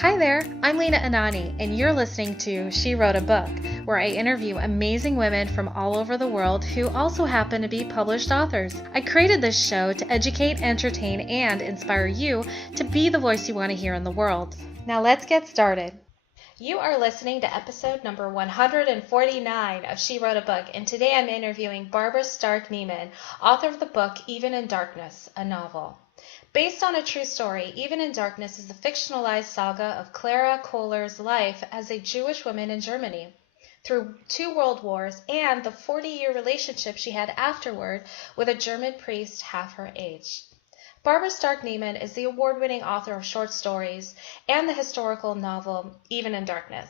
Hi there, I'm Lena Anani, and you're listening to She Wrote a Book, where I interview amazing women from all over the world who also happen to be published authors. I created this show to educate, entertain, and inspire you to be the voice you want to hear in the world. Now let's get started. You are listening to episode number 149 of She Wrote a Book, and today I'm interviewing Barbara Stark-Nemon, author of the book Even in Darkness, a novel. Based on a true story, Even in Darkness is a fictionalized saga of Klare Kohler's life as a Jewish woman in Germany, through 2 world wars and the 40-year relationship she had afterward with a German priest half her age. Barbara Stark-Nemon is the award-winning author of short stories and the historical novel Even in Darkness,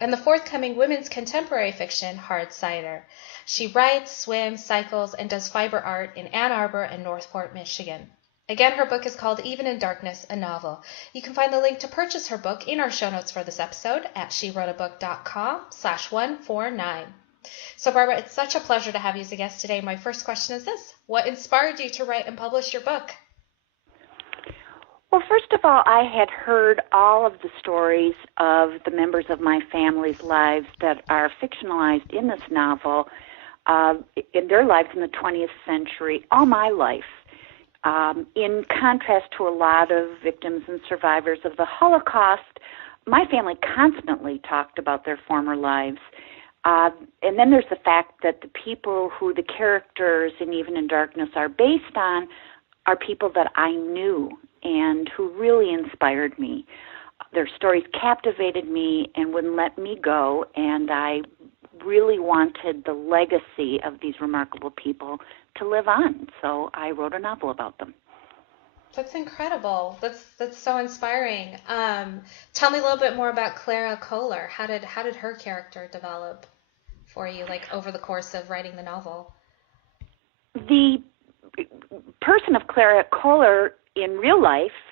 and the forthcoming women's contemporary fiction Cider. She writes, swims, cycles, and does fiber art in Ann Arbor and Northport, Michigan. Again, her book is called Even in Darkness, a novel. You can find the link to purchase her book in our show notes for this episode at SheWroteABook.com/149. So Barbara, it's such a pleasure to have you as a guest today. My first question is this: what inspired you to write and publish your book? Well, first of all, I had heard all of the stories of the members of my family's lives that are fictionalized in this novel, in their lives in the 20th century, all my life. In contrast to a lot of victims and survivors of the Holocaust, my family constantly talked about their former lives. And then there's the fact that the people who the characters in Even in Darkness are based on are people that I knew and who really inspired me. Their stories captivated me and wouldn't let me go, and I really wanted the legacy of these remarkable people to live on. So I wrote a novel about them. That's incredible. That's so inspiring. Tell me a little bit more about Klare Kohler. How did her character develop for you, like over the course of writing the novel? The person of Klare Kohler in real life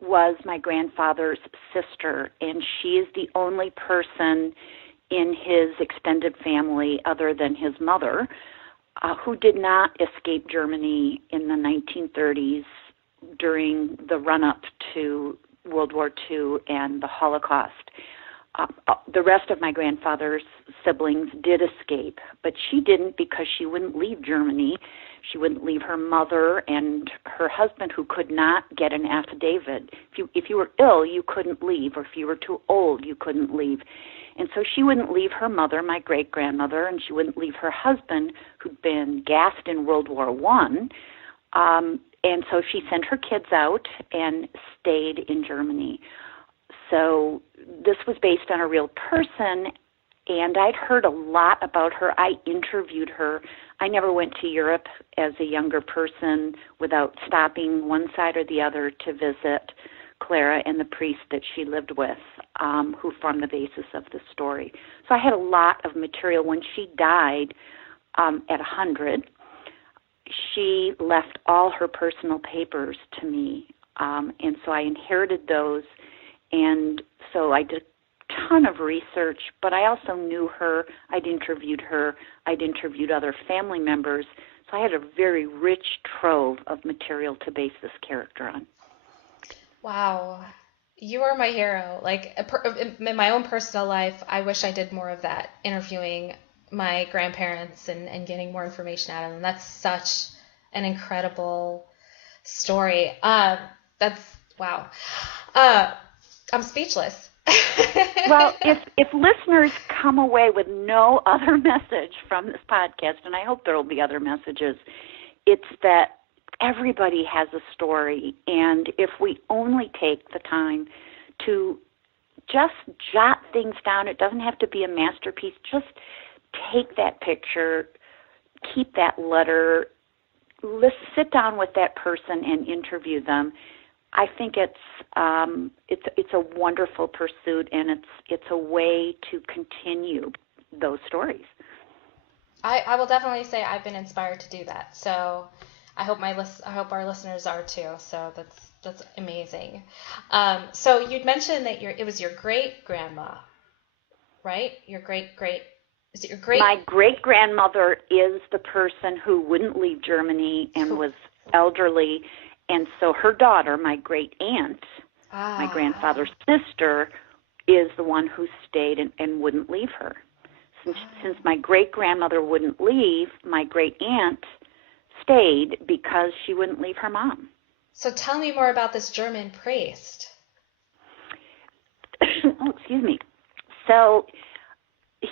was my grandfather's sister, and she is the only person in his extended family other than his mother who did not escape Germany in the 1930s during the run-up to World War II and the Holocaust. The rest of my grandfather's siblings did escape, but she didn't because she wouldn't leave Germany. She wouldn't leave her mother and her husband, who could not get an affidavit. If you were ill, you couldn't leave, or if you were too old, you couldn't leave. And so she wouldn't leave her mother, my great-grandmother, and she wouldn't leave her husband, who'd been gassed in World War I. And so she sent her kids out and stayed in Germany. So this was based on a real person, and I'd heard a lot about her. I interviewed her. I never went to Europe as a younger person without stopping one side or the other to visit Clara and the priest that she lived with, who formed the basis of the story. So I had a lot of material. When she died at 100, she left all her personal papers to me, and so I inherited those. And so I did a ton of research, but I also knew her. I'd interviewed her. I'd interviewed other family members. So I had a very rich trove of material to base this character on. Wow. You are my hero. Like in my own personal life, I wish I did more of that, interviewing my grandparents and getting more information out of them. That's such an incredible story. That's wow. I'm speechless. Well, if listeners come away with no other message from this podcast, and I hope there will be other messages, it's that everybody has a story, and if we only take the time to just jot things down, it doesn't have to be a masterpiece, just take that picture, keep that letter, sit down with that person and interview them. I think it's a wonderful pursuit, and it's a way to continue those stories. I will definitely say I've been inspired to do that. So I hope our listeners are too. So that's amazing. So you'd mentioned that it was your great grandma, right? Is it your great? My great grandmother is the person who wouldn't leave Germany and was elderly. And so her daughter, my great aunt, My Ah. grandfather's sister is the one who stayed and wouldn't leave her. Since my great-grandmother wouldn't leave, my great-aunt stayed because she wouldn't leave her mom. So tell me more about this German priest. Oh, excuse me. So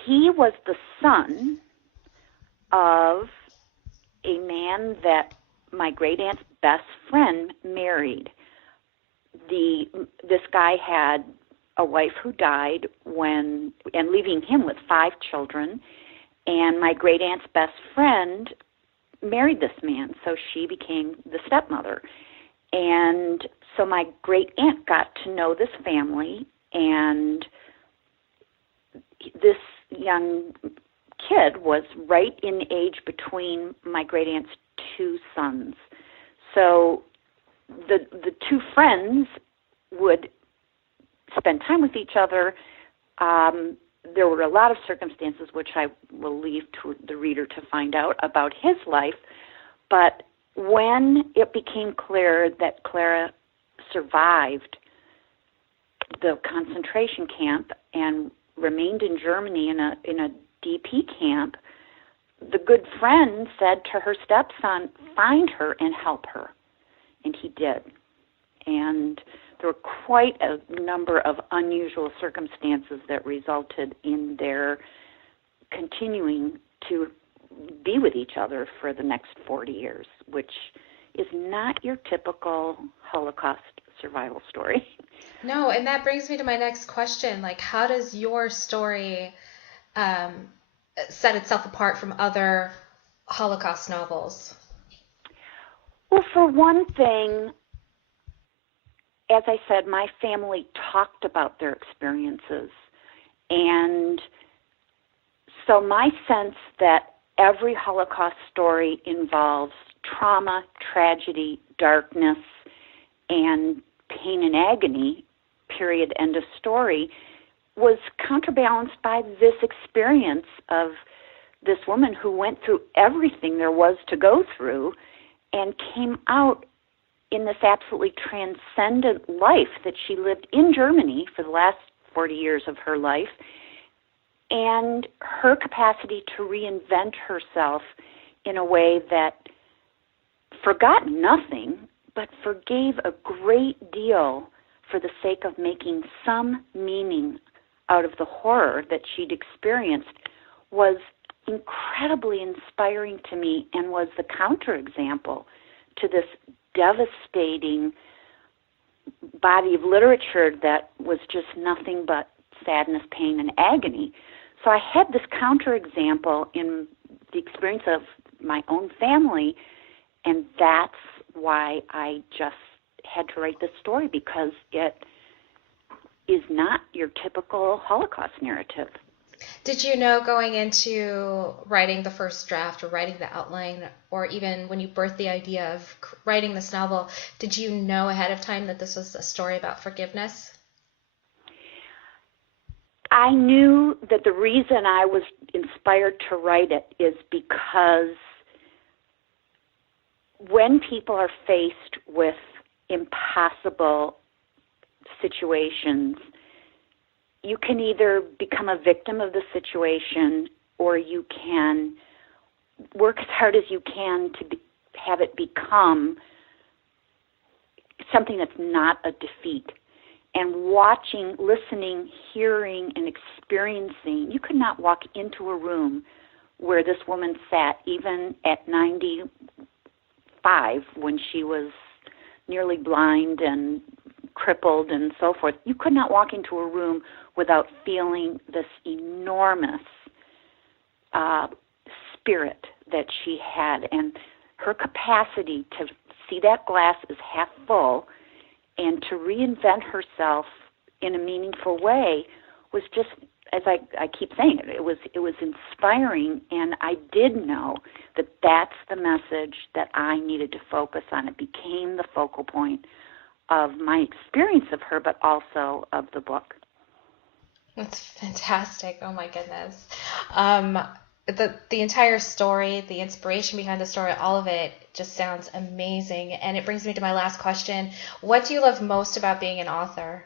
he was the son of a man that my great-aunt's best friend married. This guy had a wife who died and leaving him with 5 children, and my great-aunt's best friend married this man, so she became the stepmother. And so my great-aunt got to know this family, and this young kid was right in age between my great-aunt's 2 sons. So the 2 friends would spend time with each other. There were a lot of circumstances which I will leave to the reader to find out about his life. But when it became clear that Klare survived the concentration camp and remained in Germany in a DP camp, the good friend said to her stepson, find her and help her. And he did. And there were quite a number of unusual circumstances that resulted in their continuing to be with each other for the next 40 years, which is not your typical Holocaust survival story. No, and that brings me to my next question. Like, how does your story set itself apart from other Holocaust novels? Well, for one thing, as I said, my family talked about their experiences. And so my sense that every Holocaust story involves trauma, tragedy, darkness, and pain and agony, period, end of story, was counterbalanced by this experience of this woman who went through everything there was to go through and came out in this absolutely transcendent life that she lived in Germany for the last 40 years of her life, and her capacity to reinvent herself in a way that forgot nothing, but forgave a great deal for the sake of making some meaning out of the horror that she'd experienced, was incredibly inspiring to me and was the counterexample to this devastating body of literature that was just nothing but sadness, pain, and agony. So I had this counterexample in the experience of my own family, and that's why I just had to write this story, because it is not your typical Holocaust narrative. Did you know going into writing the first draft or writing the outline, or even when you birthed the idea of writing this novel, did you know ahead of time that this was a story about forgiveness? I knew that the reason I was inspired to write it is because when people are faced with impossible situations, you can either become a victim of the situation, or you can work as hard as you can to have it become something that's not a defeat. And watching, listening, hearing, and experiencing, you could not walk into a room where this woman sat, even at 95, when she was nearly blind and crippled and so forth. You could not walk into a room without feeling this enormous spirit that she had, and her capacity to see that glass as half full and to reinvent herself in a meaningful way was just, as I keep saying it was inspiring, and I did know that that's the message that I needed to focus on. It became the focal point of my experience of her, but also of the book. That's fantastic. Oh my goodness. the entire story, the inspiration behind the story, all of it just sounds amazing. And it brings me to my last question. What do you love most about being an author?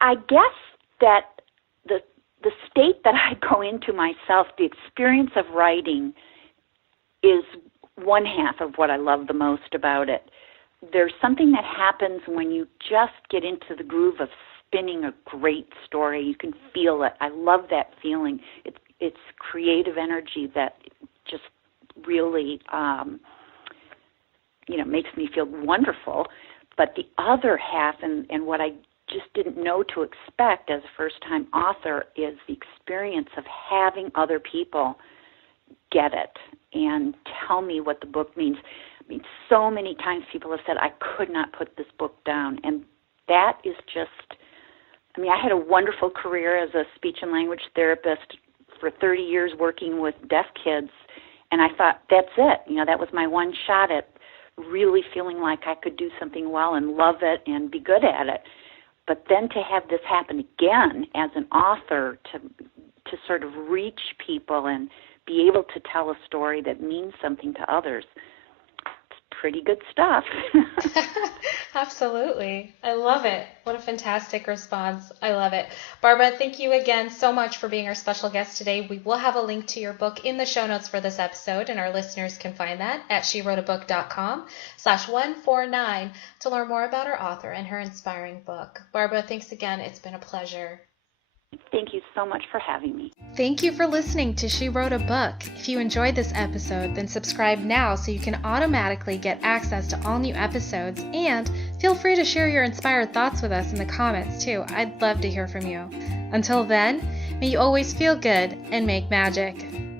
I guess that the state that I go into myself, the experience of writing, is one half of what I love the most about it. There's something that happens when you just get into the groove of spinning a great story. You can feel it. I love that feeling. It's creative energy that just really, makes me feel wonderful. But the other half, and what I just didn't know to expect as a first-time author, is the experience of having other people get it and tell me what the book means. I mean, so many times people have said, I could not put this book down. And that is just, I had a wonderful career as a speech and language therapist for 30 years working with deaf kids. And I thought, that's it. That was my one shot at really feeling like I could do something well and love it and be good at it. But then to have this happen again as an author, to sort of reach people and be able to tell a story that means something to others, it's pretty good stuff. Absolutely. I love it. What a fantastic response. I love it. Barbara, thank you again so much for being our special guest today. We will have a link to your book in the show notes for this episode, and our listeners can find that at SheWroteABook.com/149 to learn more about our author and her inspiring book. Barbara, thanks again. It's been a pleasure. Thank you so much for having me. Thank you for listening to She Wrote a Book. If you enjoyed this episode, then subscribe now so you can automatically get access to all new episodes, and feel free to share your inspired thoughts with us in the comments too. I'd love to hear from you. Until then, may you always feel good and make magic.